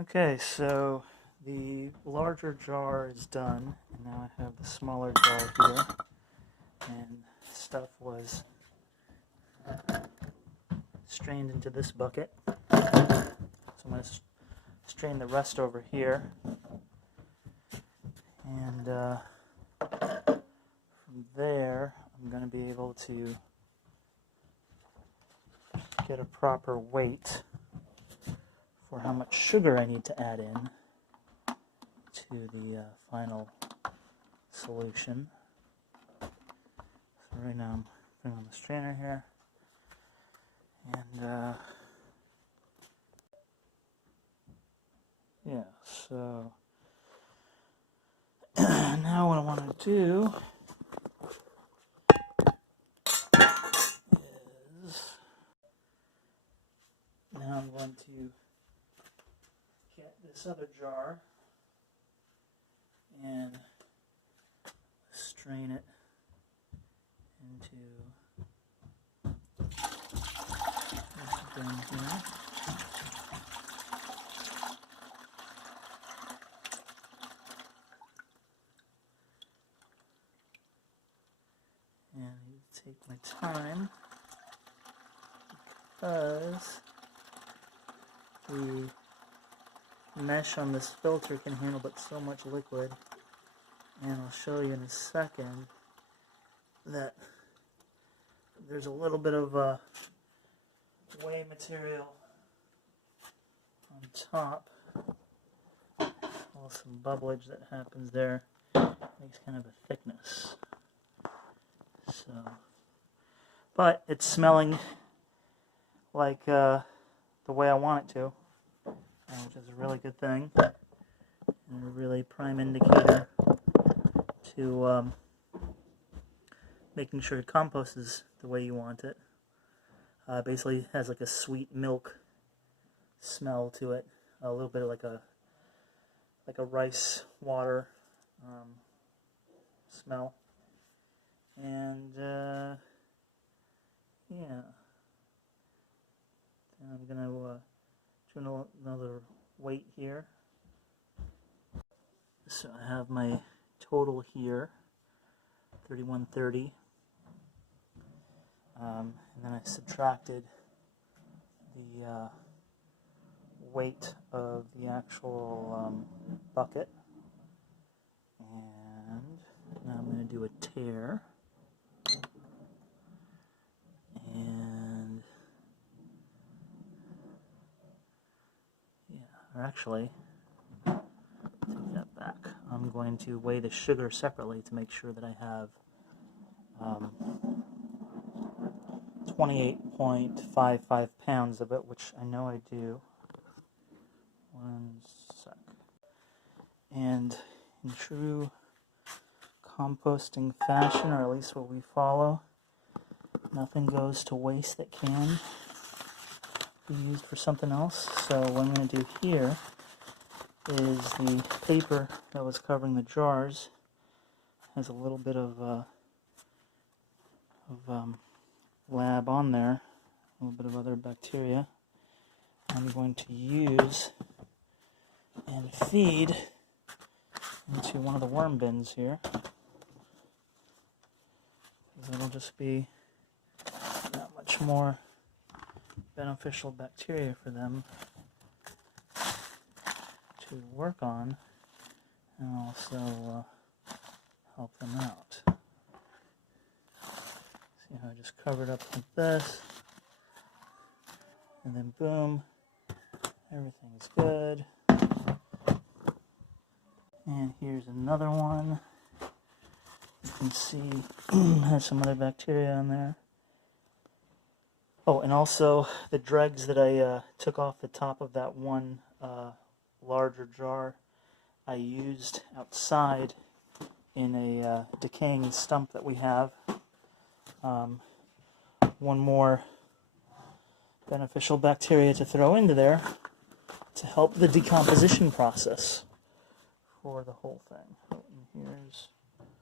Okay, so the larger jar is done, and now I have the smaller jar here, and stuff was strained into this bucket. So I'm going to strain the rest over here, and from there I'm going to be able to get a proper weight for how much sugar I need to add in to the final solution. So right now I'm putting on the strainer here, and yeah, so now what I want to do is, now I'm going to get this other jar and strain it into this bin here. And I take my time because the mesh on this filter can handle but so much liquid, and I'll show you in a second that there's a little bit of whey material on top. Some bubblage that happens there makes kind of a thickness. So, but it's smelling like the way I want it to, which is a really good thing, and a really prime indicator to making sure compost is the way you want it. Basically it has like a sweet milk smell to it, a little bit like a rice water smell, and yeah. And I'm gonna do another weight here. So I have my total here, 3130, and then I subtracted the weight of the actual bucket, and now I'm going to do a tare, and yeah, or actually, take that back. I'm going to weigh the sugar separately to make sure that I have 28.55 pounds of it, which I know I do. One sec. And in true composting fashion, or at least what we follow, nothing goes to waste that can be used for something else. So what I'm going to do here is the paper that was covering the jars has a little bit of lab on there, a little bit of other bacteria. I'm going to use and feed into one of the worm bins here. It'll just be that much more beneficial bacteria for them to work on, and also help them out. See how I just covered up like this, and then boom, everything's good. And here's another one. You can see there's some other bacteria on there. Oh, and also the dregs that I took off the top of that one larger jar, I used outside in a decaying stump that we have. One more beneficial bacteria to throw into there to help the decomposition process for the whole thing. Oh, and here's